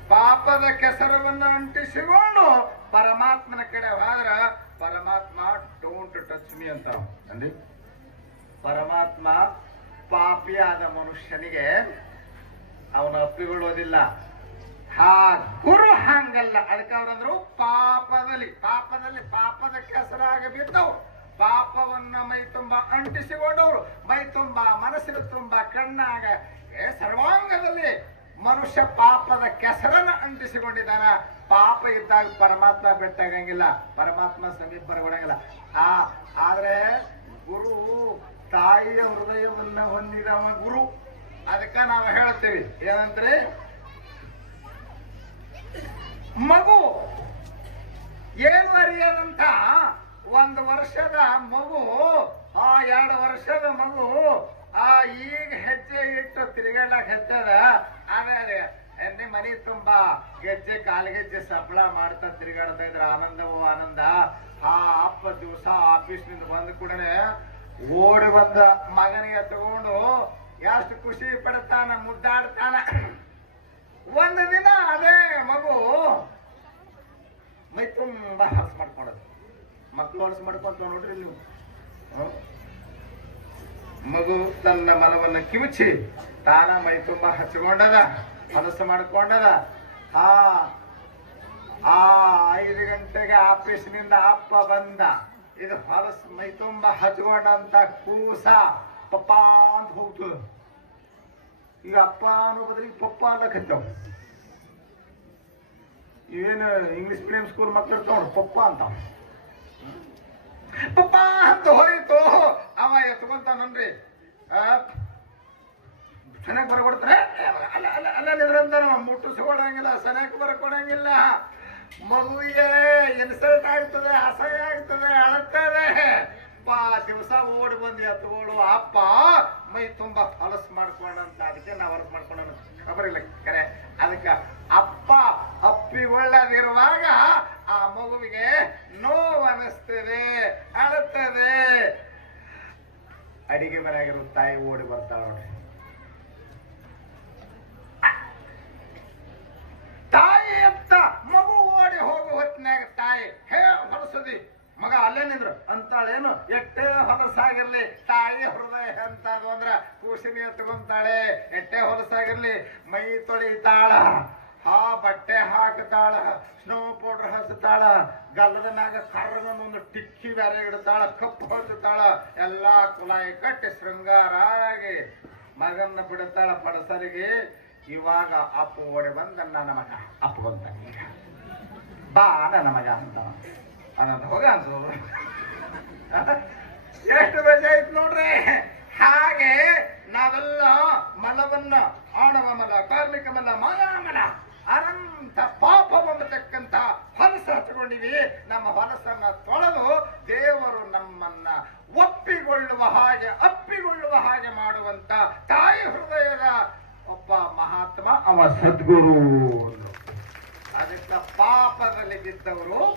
ಪಾಪದ ಕೆಸರವನ್ನ ಅಂಟಿಸಿಕೊಂಡು ಪರಮಾತ್ಮನ ಕಡೆ ಹೋದ್ರ ಪರಮಾತ್ಮ ಡೋಂಟ್ ಟಚ್ ಮೀ ಅಂತ ಅಂದಿ ಪರಮಾತ್ಮ ಪಾಪಿಯಾದ ಮನುಷ್ಯನಿಗೆ ಅವನ ಅಪ್ಪಿಕೊಳ್ಳೋದಿಲ್ಲ ಹಾ ಗುರು ಹಂಗಲ್ಲ. ಅದಕ್ಕೆ ಅವ್ರಂದ್ರು ಪಾಪದಲ್ಲಿ ಪಾಪದಲ್ಲಿ ಪಾಪದ ಕೆಸರಾಗ ಬಿದ್ದವು. ಪಾಪವನ್ನ ಮೈ ತುಂಬಾ ಅಂಟಿಸಿಕೊಂಡವರು. ಮೈ ತುಂಬಾ ಮನಸ್ಸಿನ ತುಂಬಾ ಕಣ್ಣಾಗ ಸರ್ವಾಂಗದಲ್ಲಿ ಮನುಷ್ಯ ಪಾಪದ ಕೆಸರನ್ನ ಅಂಟಿಸಿಕೊಂಡಿದ್ದಾನ. ಪಾಪ ಇದ್ದಾಗ ಪರಮಾತ್ಮ ಬೆಟ್ಟಾಗಂಗಿಲ್ಲ, ಪರಮಾತ್ಮ ಸಮೀಪ ಬರಗೊಡಂಗಿಲ್ಲ. ಆ, ಆದ್ರೆ ಗುರು ತಾಯಿಯ ಹೃದಯವನ್ನ ಹೊಂದಿದವ ಗುರು. ಅದಕ್ಕ ನಾವು ಹೇಳ್ತೀವಿ ಏನಂದ್ರೆ ಮಗು ಏನು ಅರಿಯದಂತ ಒಂದು ವರ್ಷದ ಮಗು, ಆ ಎರಡು ವರ್ಷದ ಮಗು ಆ ಈಗ ಹೆಜ್ಜೆ ಇಟ್ಟು ತಿರುಗಾಡಕ್ ಹತ್ತದ ಆಮೇಲೆ ಎಣ್ಣೆ ಮನಿ ತುಂಬಾ ಗೆಜ್ಜೆ ಕಾಲ್ಗೆಜ್ಜೆ ಸಪ್ಪಳ ಮಾಡ್ತಾ ತಿರುಗಾಡ್ತಾ ಇದ್ರ ಆನಂದವೋ ಆನಂದ? ಆ ಅಪ್ಪ ದಿವಸ ಆಫೀಸ್ನಿಂದ ಬಂದ ಕೂಡಲೇ ಓಡಿ ಬಂದ ಮಗನಿಗೆ ತಗೊಂಡು ಎಷ್ಟು ಖುಷಿ ಪಡ್ತಾನ, ಮುದ್ದಾಡ್ತಾನ. ಒಂದು ದಿನ ಅದೇ ಮಗು ಮೈ ತುಂಬಾ ಹಲಸು ಮಾಡ್ಕೊಡೋದು ಮಕ್ಳು ಹಲಸು ಮಾಡ್ಕೊಂತ ನೋಡ್ರಿ ನೀವು? ಮಗು ತನ್ನ ಮಲವನ್ನ ಕಿವುಚಿ, ತಾನ ಮೈ ತುಂಬ ಹಚ್ಕೊಂಡದ ಹಲಸು ಮಾಡ್ಕೊಂಡದ. ಆ ಆ ಐದು ಗಂಟೆಗೆ ಆಫೀಸ್ನಿಂದ ಅಪ್ಪ ಬಂದ. ಇದು ಹೊಲಸು ಮೈ ತುಂಬ ಹಚ್ಕೊಂಡಂತ ಕೂಸ ಪಪ್ಪ ಅಂತ ಹೋಗ್ತದ ಈಗ ಅಪ್ಪ ಅನ್ನೋ ಬದಲಿಗೆ ಪಪ್ಪ ಅನ್ನಕತ್ತವ. ಇವೇನು ಇಂಗ್ಲಿಷ್ ಮೀಡಿಯಂ ಸ್ಕೂಲ್ ಮಕ್ಕಳು ಇರ್ತಾವ ಪಪ್ಪ ಅಂತ. ಪಪ್ಪ ಅಂತ ಹೋಯ್ತು ಅವ ಎತ್ಕೊಂತಾನನ್ರಿ. ಸನಕ್ ಬರಕೊಡ್ತಾರೆ? ಅಲ್ಲ ಅಲ್ಲ ಅಲ್ಲ ನಿದ್ರಂತಾನ ಮುಟ್ಟಿಸ್ಕೊಡಂಗಿಲ್ಲ ಸನಕ್ ಬರಕೊಡಂಗಿಲ್ಲ. ಮಗುವಿಗೆ ಇನ್ಸಲ್ಟ್ ಆಗ್ತದೆ, ಅಸಹ್ಯ ಆಗ್ತದೆ ಅಳತ್ತದೆ ಬಾ, ದಿವಸ ಓಡಿ ಬಂದು ಎತ್ಕೊಳ್ಳು ಅಪ್ಪ, ಮೈ ತುಂಬಾ ಹೊಲಸು ಮಾಡ್ಕೊಂಡಂತ ಅದಕ್ಕೆ ನಾವು ಹೊಲಸು ಮಾಡ್ಕೊಂಡ ಖಬರಿಲ್ಲ ಕರೆ, ಅದಕ್ಕೆ ಅಪ್ಪ ಅಪ್ಪಿ ಒಳ್ಳದಿರುವಾಗ ಆ ಮಗುವಿಗೆ ನೋವು ಅನಿಸ್ತದೆ ಅಳುತ್ತದೆ ಅಡಿಗೆ ಮನೆಯಾಗಿರೋ ತಾಯಿ ಓಡಿ ಬರ್ತಾಳ ನೋಡ್ರಿ. ತಾಯಿ ಅಂತ ಮಗು ಓಡಿ ಹೋಗೋ ಹೊತ್ತಿನಾಗ ತಾಯಿ, ಹೇ, ಹೊಲಸದಿ. ಮಗ ಅಲ್ಲೇ ನಿಂದ್ರು. ಅಂತಾಳೇನು? ಎಟ್ಟೆ ಹೊಲಸಾಗಿರ್ಲಿ. ತಾಯಿ ಹೃದಯ ಅಂತ ಅಂದ್ರ ಕೂಸಿನಿ ಎತ್ಕೊಂತಾಳೆ. ಎಟ್ಟೆ ಹೊಲಸಾಗಿರ್ಲಿ. ಮೈ ತೊಳಿತಾಳ. ಹಾ ಬಟ್ಟೆ ಹಾಕ್ತಾಳ ಸ್ನೋ ಪೌಡರ್ ಹಚ್ತಾಳ ಗಲ್ಲದ ಮ್ಯಾಗ ಕರ್ರನ ಒಂದು ಟಿಕ್ಕಿ ಬೇರೆ ಇಡ್ತಾಳ ಕಪ್ಪು ಹಚ್ಚುತ್ತಾಳ ಎಲ್ಲಾ ಕುಲಾಯಿ ಕಟ್ಟಿ ಶೃಂಗಾರ ಆಗಿ ಮಗನ್ನ ಬಿಡುತ್ತಾಳ ಪಡಸರಿಗೆ. ಇವಾಗ ಅಪ್ಪ ಓಡಿ ಬಂದ, ನನ್ನ ಮಗ, ಅಪ್ಪ ಬಂದ ಬಾ ನನ್ನ ಮಗ ಅಂತ. ಅನ್ನೋದು ಹೋಗ ಅನ್ಸೋದು. ಎಷ್ಟು ಬೇಜ ಐತ್ ನೋಡ್ರಿ. ಹಾಗೆ ನಾವೆಲ್ಲ ಮಲವನ್ನ, ಆಣವ ಮಲ, ಕಾರ್ಮಿಕ ಮಲ ಮಾಯಾಮಲ ಅನಂತ ಪಾಪ ಬಂದತಕ್ಕಂತ ಹೊಲಸ ನಮ್ಮ ಹೊಲಸನ್ನ ತೊಳೆದು ದೇವರು ನಮ್ಮನ್ನ ಒಪ್ಪಿಕೊಳ್ಳುವ ಹಾಗೆ, ಅಪ್ಪಿಕೊಳ್ಳುವ ಹಾಗೆ ಮಾಡುವಂತ ತಾಯಿ ಹೃದಯದ ಒಬ್ಬ ಮಹಾತ್ಮ ಅವ ಸದ್ಗುರು ಅದಕ್ಕೆ ಪಾಪದಲ್ಲಿ ಬಿದ್ದವರು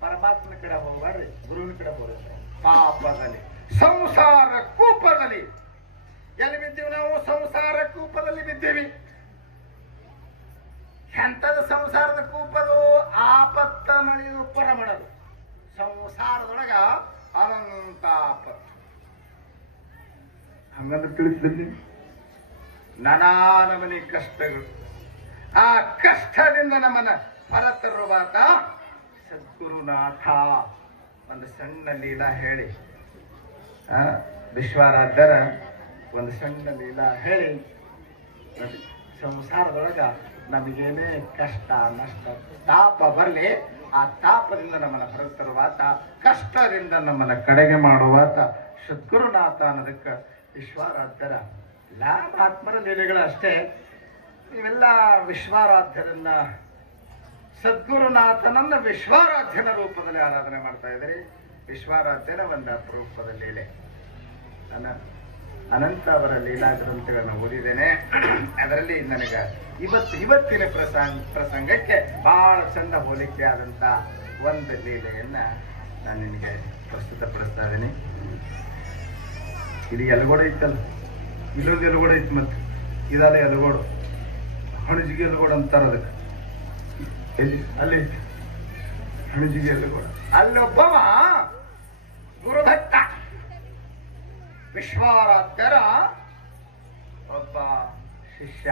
ಪರಮಾತ್ಮನ ಕಡೆ ಹೋಗ್ರಿ ಗುರುವಿನ ಕಡೆ ಹೋಗ್ರಿ ಪಾಪದಲ್ಲಿ, ಸಂಸಾರ ಕೂಪದಲ್ಲಿ. ಎಲ್ಲಿ ಬಿದ್ದೀವಿ ನಾವು? ಸಂಸಾರ ಕೂಪದಲ್ಲಿ ಬಿದ್ದೀವಿ. ಎಂಥದ ಸಂಸಾರದ ಕೂಪದು? ಆಪತ್ತ ಮಳಿದು ಪರಮಣದು ಸಂಸಾರದೊಳಗ ಅನಂತ ಆಪತ್ತು. ಹಂಗಂದ್ರೆ ತಿಳಿಸಿದ್ರಿ ನಾನಾ ನಮನಿ ಕಷ್ಟಗಳು. ಆ ಕಷ್ಟದಿಂದ ನಮ್ಮನ್ನ ಹೊರತರುವಾತ ಸದ್ಗುರುನಾಥ. ಒಂದು ಸಣ್ಣ ಲೀಲಾ ಹೇಳಿ. ವಿಶ್ವಾರಾಧ್ಯರ ಒಂದು ಸಣ್ಣ ಲೀಲಾ ಹೇಳಿ. ಸಂಸಾರದೊಳಗ ನಮಗೇನೇ ಕಷ್ಟ, ನಷ್ಟ, ತಾಪ ಬರಲಿ, ಆ ತಾಪದಿಂದ ನಮ್ಮನ್ನ ಹೊರತರುವಾತ, ಕಷ್ಟದಿಂದ ನಮ್ಮನ್ನು ಕಡೆಗೆ ಮಾಡುವಾತ, ಸದ್ಗುರುನಾಥ ಅನ್ನೋದಕ್ಕೆ ವಿಶ್ವಾರಾಧ್ಯರ ಎಲ್ಲ ಆತ್ಮರ ಲೀಲೆಗಳು ಇವೆಲ್ಲ ವಿಶ್ವಾರಾಧ್ಯರನ್ನ, ಸದ್ಗುರುನಾಥನನ್ನ ವಿಶ್ವಾರಾಧ್ಯನ ರೂಪದಲ್ಲಿ ಆರಾಧನೆ ಮಾಡ್ತಾ ಇದ್ರಿ ವಿಶ್ವಾರಾಧ್ಯನ ಒಂದು ಅಪರೂಪದ ಲೀಲೆ. ನನ್ನ ಅನಂತ ಅವರ ಲೀಲಾ ಗ್ರಂಥಗಳನ್ನು ಓದಿದ್ದೇನೆ. ಅದರಲ್ಲಿ ನನಗೆ ಇವತ್ತು, ಇವತ್ತಿನ ಪ್ರಸಂಗ, ಪ್ರಸಂಗಕ್ಕೆ ಬಹಳ ಚಂದ ಹೋಲಿಕೆ ಆದಂತ ಒಂದು ಲೀಲೆಯನ್ನು ನಾನು ನಿಮಗೆ ಪ್ರಸ್ತುತಪಡಿಸ್ತಾ ಇದ್ದೀನಿ. ಇಲ್ಲಿ ಎಲ್ಗೋಡ ಇತ್ತಲ್ಲ? ಇಲ್ಲೊಂದು ಎಲ್ಗೋಡ ಇತ್ತು ಮತ್ತೆ. ಇದಲ್ಲ ಎಲ್ಗೋಡು ಹಣಜಿಗೆ ಎಲಗೋಡ ಅಂತಾರ ಅದಕ್ಕೆ. ಎಲ್ಲಿ? ಅಲ್ಲಿ ಹಣಜಿಗೆ ಎಲಗೋಡ ಅಲ್ಲೊಬ್ಬವ ಗುರುಭಕ್ತ ವಿಶ್ವಾರಾಧ್ಯರ ಒಬ್ಬ ಶಿಷ್ಯ.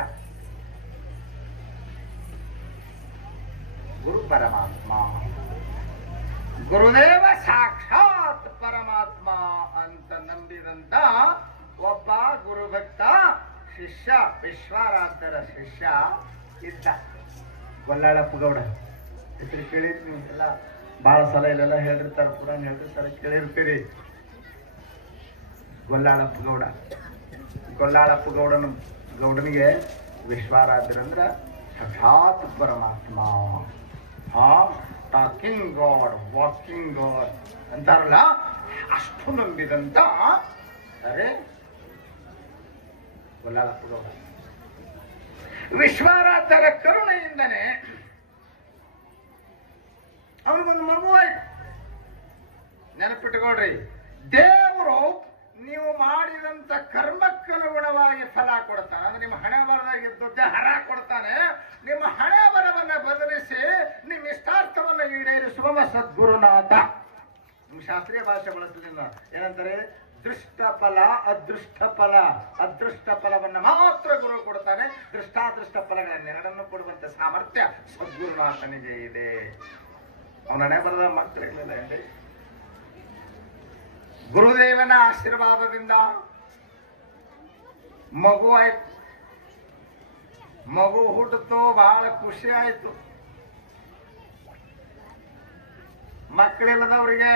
ಗುರು ಪರಮಾತ್ಮ. ಗುರುದೇವ ಸಾಕ್ಷಾತ್ ಪರಮಾತ್ಮ ಅಂತ ನಂಬಿದಂತ ಒಬ್ಬ ಗುರುಭಕ್ತ ಶಿಷ್ಯ ವಿಶ್ವಾರಾಧ್ಯರ ಶಿಷ್ಯ ಇದ್ದ. ಗೊಲ್ಲಾಳಪ್ಪ ಗೌಡ ಹೆಸರು ಕೇಳಿರ್ತೀವಿ ನೀವು ಎಲ್ಲ ಭಾಳ ಸಲ ಇಲ್ಲೆಲ್ಲ ಹೇಳಿರ್ತಾರೆ ಪುರಾಣ ಹೇಳಿರ್ತಾರೆ ಕೇಳಿರ್ತೀರಿ. ಗೊಲ್ಲಾಳಪ್ಪ ಗೌಡ. ಗೊಲ್ಲಾಳಪ್ಪ ಗೌಡನ ಗೌಡನಿಗೆ ವಿಶ್ವಾರಾಧ್ಯರಂದ್ರ ಸಾಕ್ಷಾತ್ ಪರಮಾತ್ಮ. ಹಾ ಟಾಕಿಂಗ್ ಗಾಡ್ ವಾಕಿಂಗ್ ಗಾಡ್ ಅಂತಾರಲ್ಲ, ಅಷ್ಟು ನಂಬಿದಂತ ಅರೆ ಗೊಲ್ಲಾಳಪ್ಪ ಗೌಡ. ವಿಶ್ವಾರಾಧ್ಯರ ಕರುಣೆಯಿಂದನೇ ಅವನಿಗೊಂದು ಮಗು ಆಯ್ತು ನೆನಪಿಟ್ಟುಕೊಳ್ರಿ. ದೇವರು ನೀವು ಮಾಡಿದಂತ ಕರ್ಮಕ್ಕನುಗುಣವಾಗಿ ಫಲ ಕೊಡ್ತಾನೆ. ಅಂದ್ರೆ ನಿಮ್ಮ ಹಣೆ ಬರದಾಗಿದ್ದ ಹರ ಕೊಡ್ತಾನೆ. ನಿಮ್ಮ ಹಣೆ ಬರವನ್ನು ಬದಲಿಸಿ ನಿಮ್ಮ ಇಷ್ಟಾರ್ಥವನ್ನು ಈಡೇರಿಸುವ ಸದ್ಗುರುನಾಥ. ನಿಮ್ಮ ಶಾಸ್ತ್ರೀಯ ಭಾಷೆ ಬಳಸಲಿಲ್ಲ ಏನಂತಾರೆ? ದೃಷ್ಟ ಫಲ, ಅದೃಷ್ಟ ಫಲ. ಅದೃಷ್ಟ ಫಲವನ್ನು ಮಾತ್ರ ಗುರು ಕೊಡ್ತಾನೆ. ದೃಷ್ಟಾದೃಷ್ಟ ಫಲಗಳನ್ನೆರಡನ್ನು ಕೊಡುವಂತ ಸಾಮರ್ಥ್ಯ ಸದ್ಗುರುನಾಥನಿಗೆ ಇದೆ. ಅವನ ಹಣೆ ಬರದ ಮಕ್ಕಳಿರಲಿಲ್ಲ ಏನ್ರಿ? ಗುರುದೇವನ ಆಶೀರ್ವಾದದಿಂದ ಮಗು ಆಯ್ತು. ಮಗು ಹುಟ್ಟಿತು ಬಹಳ ಖುಷಿ ಆಯ್ತು. ಮಕ್ಕಳಿಲ್ಲದವ್ರಿಗೆ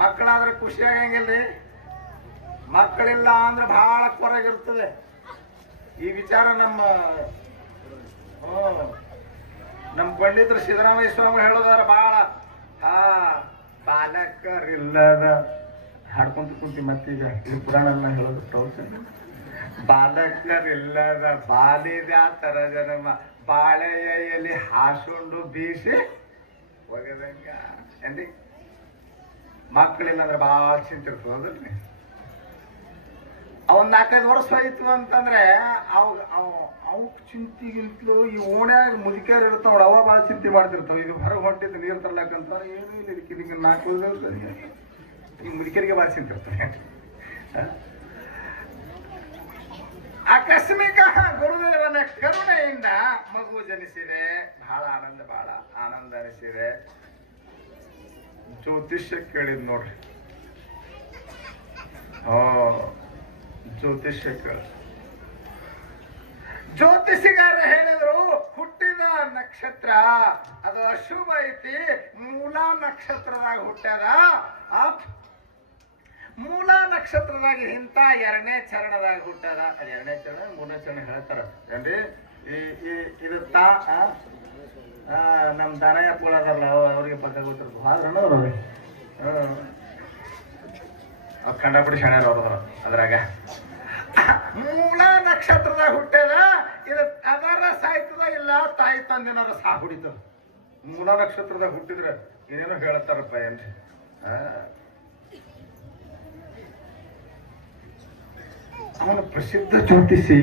ಮಕ್ಕಳಾದ್ರೆ ಖುಷಿ ಆಗಂಗಿಲ್ರಿ. ಮಕ್ಕಳಿಲ್ಲ ಅಂದ್ರೆ ಬಹಳ ಕೊರಗಿರ್ತದೆ ಈ ವಿಚಾರ ನಮ್ಮ ನಮ್ಮ ಪಂಡಿತರು ಸಿದ್ದರಾಮಯ್ಯ ಸ್ವಾಮಿ ಹೇಳೋದಾರ ಬಹಳ, ಹಾ ಬಾಲಕರಿಲ್ಲದ ಹಾಡ್ಕೊಂತ ಕುಂತಿ ಮತ್ತೀಗ ಈ ಪುರಾಣನ್ನ ಹೇಳೋದು ಪ್ರವಚನ. ಬಾಲಕರಿಲ್ಲದ ಬಾಲಿದ್ಯಾತರ ಜನ್ಮ, ಬಾಳೆಯ ಎಲೆ ಹಾಸುಂಡು ಬೀಸಿ ಹೋಗದಂಗ. ಎಂದಿ ಮಕ್ಕಳಿಲ್ಲ ಅಂದ್ರೆ ಭಾಳ ಚಿಂತೆ ಇರ್ತದೆ ಹೌದಲ್ರಿ ಅವನ್ ನಾಲ್ಕೈದು ವರ್ಷ ಆಯ್ತು ಅಂತಂದ್ರೆ ಅವ್ ಅವ್ ಚಿಂತಿಗಿಂತಲೂ ಈ ಓಣ್ಯಾಗ ಮುದುಕಿಯರು ಇರ್ತಾವ ಅವ ಭಾಳ ಚಿಂತೆ ಮಾಡ್ತಿರ್ತಾವ. ಇದು ಹೊರಗೆ ಹೊಂಟಿದ್ದು ನೀರು ತರ್ಲಾಕಂತ ಏನು ಇಲ್ಲ ಇದಕ್ಕೆ ಇದಕ್ಕೆ ನಾಲ್ಕು ಈ ಮುದುಕರಿಗೆ ಭಾಳ ಚಿಂತೆ ಇರ್ತಾರೆ ಆಕಸ್ಮಿಕ ಗುರುದೇವನ ಕರುಣೆಯಿಂದ ಮಗು ಜನಿಸಿದೆ. ಬಹಳ ಆನಂದ ಬಹಳ ಆನಂದ ಅನಿಸಿದೆ. ಜ್ಯೋತಿಷ್ಯ ಕೇಳಿದ್ ನೋಡ್ರಿ. ಓ ಜ್ಯೋತಿಷ್ಯ ಕೇಳ ಜ್ಯೋತಿಷಿಗಾರ ಹೇಳಿದ್ರು ಹುಟ್ಟಿದ ನಕ್ಷತ್ರ ಅದು ಅಶುಭ ಐತಿ ಮೂಲ ನಕ್ಷತ್ರದಾಗ ಹುಟ್ಟ್ಯದ ಆ ಮೂಲ ನಕ್ಷತ್ರದಾಗ ಇಂಥ ಎರಡನೇ ಚರಣದಾಗ ಹುಟ್ಟದ ಎರಡನೇ ಚರಣ ಮೂರನೇ ಚರಣ ಹೇಳ್ತಾರ. ಏನ್ರಿ? ಈ ಇದು ತಾ ಆ, ಆ, ನಮ್ ದಾನಯ್ಯ ಪೋಳ ಅದಾರಲ್ಲ ಅವ್- ಅವ್ರಿಗೆ ಪಕ್ಕ ಗೊತ್ತಿರ್ತದೆ ಆದ್ರೂ ಅವ್ರು. ಹ್ಮ್. ಕಂಡಪಡಿ ಶಾಣ್ಯಾರ ಅವ್ರು ಅದ್ರಾಗ. ಮೂಲ ನಕ್ಷತ್ರದಾಗ ಹುಟ್ಟ್ಯದ ಇದು ಅದರ ಸಾಯ್ತದ ಇಲ್ಲ ತಾಯಿ ತಂದಿನಾರ ಸಾ ಹುಡಿತದ. ಮೂಲ ನಕ್ಷತ್ರದಾಗ ಹುಟ್ಟಿದ್ರೆ ಏನೇನೋ ಹೇಳ್ತಾರಪ್ಪ ಏನ್ರಿ? ಅವನ ಪ್ರಸಿದ್ಧ ಜ್ಯೋತಿಷಿ.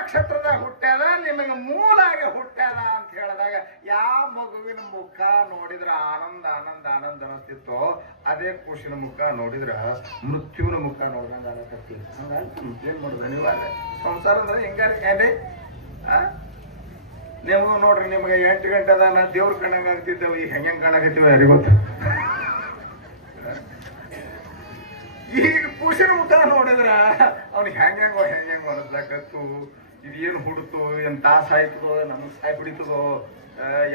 ನಕ್ಷತ್ರದಾಗ ಹುಟ್ಟ್ಯಾದ ನಿಮಗೆ ಮೂಲಾಗೆ ಹುಟ್ಟ್ಯಾದ ಅಂತ ಹೇಳಿದಾಗ ಯಾವ ಮಗುವಿನ ಮುಖ ನೋಡಿದ್ರ ಆನಂದ ಆನಂದ ಆನಂದ ಅನಿಸ್ತಿತ್ತೋ, ಅದೇ ಖುಷಿನ ಮುಖ ನೋಡಿದ್ರ ಮೃತ್ಯುವಿನ ಮುಖ ನೋಡ್ದಂಗ ಹಂಗಾಗಿ ಏನ್ ಮಾಡುದ ನೀವು ಅಲ್ಲೇ ಸಂಸಾರ ಅಂದ್ರೆ ಹಿಂಗಾರ ಆ? ನೀವು ನೋಡ್ರಿ, ನಿಮಗೆ ಎಂಟು ಗಂಟೆ ಅದ ನಾ ದೇವ್ರ ಕಣ್ಣಂಗ ಆಗ್ತಿದ್ದೇವೆ ಈ ಹೆಂಗ್ ಹೆಂಗ್ ಯಾರಿಗೂ ಈಗ ಖುಷಿನ ಮುಖ ನೋಡಿದ್ರ ಅವ್ನಿಗೆ ಹೆಂಗೋ, ಹೆಂಗ್ ಹೆಂಗ್ ಅನಿಸ್ಲಾಕತ್ತು. ಇದೇನು ಹುಡ್ತು ಏನು ತಾಸು ಆಯ್ತದೋ? ನಮಗೆ ಸಾಯ್ ಬಿಡಿತದೋ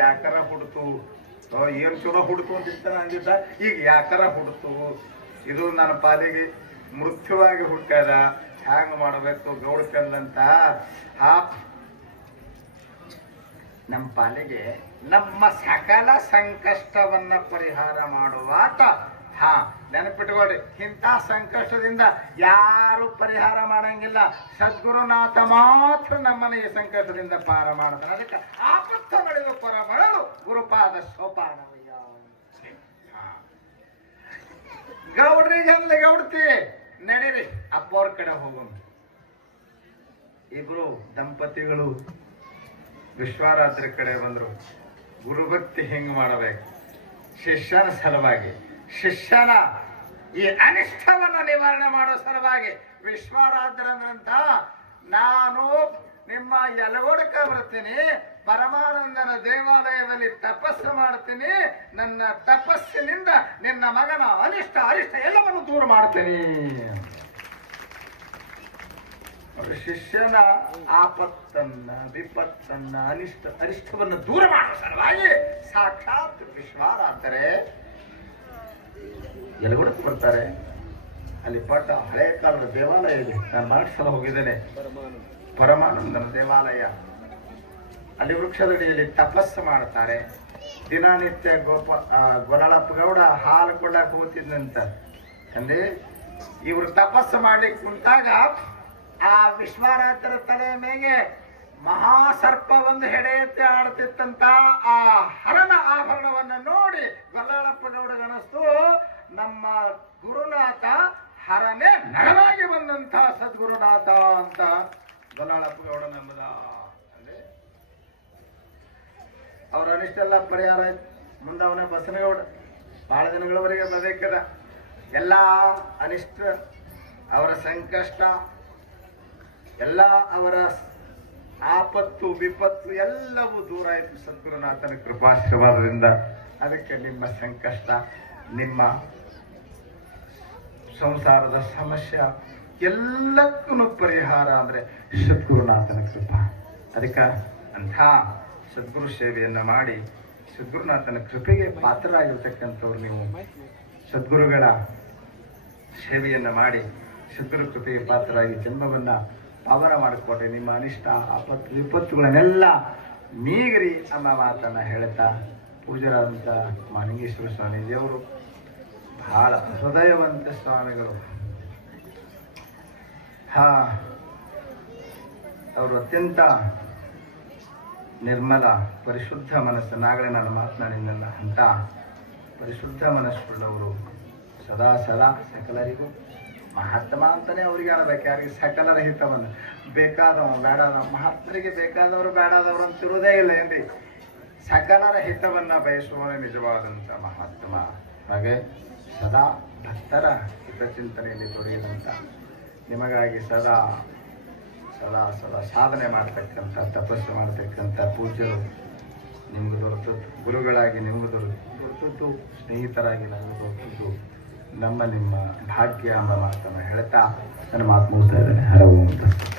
ಯಾಕಾರ ಹುಡ್ತು ಏನು ಚಲೋ ಹುಡ್ತು ಅಂತ ಇರ್ತಾನ ಅಂದಿದ್ದ, ಈಗ ಯಾಕರ ಹುಡ್ತು ಇದು ನನ್ನ ಪಾಲಿಗೆ ಮೃತ್ಯುವಾಗಿ ಹುಟ್ಟ್ಯಾದ ಹ್ಯಾಂಗ ಮಾಡಬೇಕು ಗೌಡ ಕಂದಂತ ನಮ್ಮ ಪಾಲಿಗೆ ನಮ್ಮ ಸಕಲ ಸಂಕಷ್ಟವನ್ನ ಪರಿಹಾರ ಮಾಡುವಾತ. ಹಾ ನೆನಪಿಟ್ಕೊಳ್ರಿ ಇಂಥ ಸಂಕಷ್ಟದಿಂದ ಯಾರು ಪರಿಹಾರ ಮಾಡಂಗಿಲ್ಲ. ಸದ್ಗುರುನಾಥ ಮಾತ್ರ ನಮ್ಮನ್ನ ಈ ಸಂಕಷ್ಟದಿಂದ ಪಾರ ಮಾಡ್ತಾನೆ. ಅದಕ್ಕೆ ಆಪತ್ತ ನಡೆದು ಪರ ಮಾಡಲು ಗುರುಪಾದ ಸೋಪಾನವಯ್ಯ. ಗೌಡ್ರಿ ಅಂದ್ಲೆ ಗೌಡ್ತಿ? ನಡೀರಿ, ಅಪ್ಪವ್ರ ಕಡೆ ಹೋಗೋಣ. ಇಬ್ರು ದಂಪತಿಗಳು ವಿಶ್ವಾರಾತ್ರಿ ಕಡೆ ಬಂದರು. ಗುರುಭಕ್ತಿ ಹೆಂಗೆ ಮಾಡಬೇಕು? ಶಿಷ್ಯನ ಸಲುವಾಗಿ. ಶಿಷ್ಯನ ಈ ಅನಿಷ್ಟವನ್ನ ನಿವಾರಣೆ ಮಾಡೋ ಸಲುವಾಗಿ ವಿಶ್ವಾರಾಧ್ರಂತ ನಾನು ನಿಮ್ಮ ಯಲಗೋಡಕ ಬರ್ತೀನಿ ಪರಮಾನಂದನ ದೇವಾಲಯದಲ್ಲಿ ತಪಸ್ಸು ಮಾಡ್ತೀನಿ. ನನ್ನ ತಪಸ್ಸಿನಿಂದ ನಿನ್ನ ಮಗನ ಅನಿಷ್ಟ ಅರಿಷ್ಟ ಎಲ್ಲವನ್ನು ದೂರ ಮಾಡ್ತೀನಿ. ಶಿಷ್ಯನ ಆಪತ್ತನ್ನ, ವಿಪತ್ತನ್ನ, ಅನಿಷ್ಟ, ಅರಿಷ್ಟವನ್ನು ದೂರ ಮಾಡುವ ಸಲುವಾಗಿ ಸಾಕ್ಷಾತ್ ವಿಶ್ವಾರಾಧರೆ ಎಲಗುಡಕ್ಕೆ ಬರ್ತಾರೆ ಅಲ್ಲಿ ಪಟ್ಟ ಹಳೆ ಕಾಲದ ದೇವಾಲಯ ಇದೆ. ನಾನು ನಾಲ್ಕು ಸಲ ಹೋಗಿದ್ದೇನೆ. ಪರಮಾನಂದನ ದೇವಾಲಯ. ಅಲ್ಲಿ ವೃಕ್ಷದಡಿಯಲ್ಲಿ ತಪಸ್ಸು ಮಾಡ್ತಾರೆ ದಿನನಿತ್ಯ ಗೋಪ ಆ, ಗೊರಳಪ್ಪ ಗೌಡ ಹಾಲು ಕೊಡ ಹೋಗ್ತಿದ್ದಂತ ಅಂದ್ರೆ ಇವರು ತಪಸ್ಸು ಮಾಡ್ಲಿಕ್ಕೆ ಕುಂತಾಗ ಆ ವಿಶ್ವರಾತ್ರ ತಲೆ ಮೇಲೆ ಮಹಾಸರ್ಪ ಒಂದು ಹೆಡೆಯತ್ತೆ ಆಡ್ತಿತ್ತಂತ ಆ ಹರನ ಆಭರಣವನ್ನು ನೋಡಿ ಗೊಲ್ಲಾಳಪ್ಪ ಗೌಡಗನಸ್ತು ನಮ್ಮ ಗುರುನಾಥ ಹರನೇ ನಡವಾಗಿ ಬಂದಂತ ಸದ್ಗುರುನಾಥ ಅಂತ ಗೊಲ್ಲಾಳಪ್ಪ ಗೌಡ ನಂಬದ ಅಂದ್ರೆ ಅವ್ರ ಅನಿಷ್ಟೆಲ್ಲ ಪರಿಹಾರ ಆಯ್ತು. ಮುಂದೆ ಅವನ ಬಸನಗೌಡ. ಬಹಳ ದಿನಗಳವರೆಗೆ ಬದುಕದ ಎಲ್ಲ ಅನಿಷ್ಟ, ಅವರ ಸಂಕಷ್ಟ, ಎಲ್ಲ ಅವರ ಆಪತ್ತು, ವಿಪತ್ತು ಎಲ್ಲವೂ ದೂರ ಆಯಿತು. ಸದ್ಗುರುನಾಥನ ಕೃಪಾಶೀರ್ವಾದದಿಂದ ಅದಕ್ಕೆ ನಿಮ್ಮ ಸಂಕಷ್ಟ, ನಿಮ್ಮ ಸಂಸಾರದ ಸಮಸ್ಯೆ ಎಲ್ಲಕ್ಕೂ ಪರಿಹಾರ ಅಂದ್ರೆ ಸದ್ಗುರುನಾಥನ ಕೃಪಾ. ಅದಕ್ಕೆ ಅಂಥ ಸದ್ಗುರು ಸೇವೆಯನ್ನು ಮಾಡಿ ಸದ್ಗುರುನಾಥನ ಕೃಪೆಗೆ ಪಾತ್ರರಾಗಿರ್ತಕ್ಕಂಥವ್ರು ನೀವು. ಸದ್ಗುರುಗಳ ಸೇವೆಯನ್ನ ಮಾಡಿ ಸದ್ಗುರು ಕೃಪೆಗೆ ಪಾತ್ರರಾಗಿ ಜನ್ಮವನ್ನ ಪಾವನ ಮಾಡಿಕೊಟ್ರೆ ನಿಮ್ಮ ಅನಿಷ್ಟ, ಆಪತ್ತು, ವಿಪತ್ತುಗಳನ್ನೆಲ್ಲ ಮೀಗರಿ ಅನ್ನೋ ಮಾತನ್ನ ಹೇಳ್ತಾ ಪೂಜರಾದಂಥ ಸ್ವಾಮಿ ದೇವರು ಬಹಳ ಹೃದಯವಂತ ಸ್ವಾಮಿಗಳು. ಹಾ, ಅವರು ಅತ್ಯಂತ ನಿರ್ಮಲ, ಪರಿಶುದ್ಧ ಮನಸ್ಸು. ನಾಗಲೇ ನಾನು ಮಾತನಾಡಿದ್ದಲ್ಲ ಅಂತ ಪರಿಶುದ್ಧ ಮನಸ್ಸುಳ್ಳವರು ಸದಾ ಸದಾ ಸಕಲರಿಗೂ. ಮಹಾತ್ಮ ಅಂತಲೇ ಅವ್ರಿಗೆ ಅನ್ನಬೇಕು ಯಾರಿಗೆ ಸಕಲರ ಹಿತವನ್ನು ಬೇಕಾದವ ಬೇಡದ ಮಹಾತ್ಮರಿಗೆ ಬೇಕಾದವರು, ಬೇಡಾದವರು ಅಂತಿರುವುದೇ ಇಲ್ಲ ಏನ್ರಿ? ಸಕಲರ ರಹಿತವನ್ನ ಬಯಸುವವನೇ ನಿಜವಾದಂಥ ಮಹಾತ್ಮ. ಹಾಗೆ ಸದಾ ಭಕ್ತರ ಹಿತಚಿಂತನೆಯಲ್ಲಿ ತೊಡಗಿದಂಥ ನಿಮಗಾಗಿ ಸದಾ ಸದಾ ಸದಾ ಸಾಧನೆ ಮಾಡ್ತಕ್ಕಂಥ, ತಪಸ್ಸು ಮಾಡ್ತಕ್ಕಂಥ ಪೂಜ್ಯರು ನಿಮ್ಗೆ ದೊರೆತದ್ದು ಗುರುಗಳಾಗಿ ನಿಮ್ಗೆ ದೊರೆತು ದೊರೆತದ್ದು ಸ್ನೇಹಿತರಾಗಿ ನನಗೆ ದೊರೆತದ್ದು ನಮ್ಮ ನಿಮ್ಮ ಭಾಗ್ಯ ಎಂಬ ಮಾತನ್ನು ಹೇಳ್ತಾ ನನ್ನ ಮಾತು ಮುಗಿಸ್ತಾ ಇದ್ದೇನೆ ಹರ ಓಂ ತತ್ಸತ್.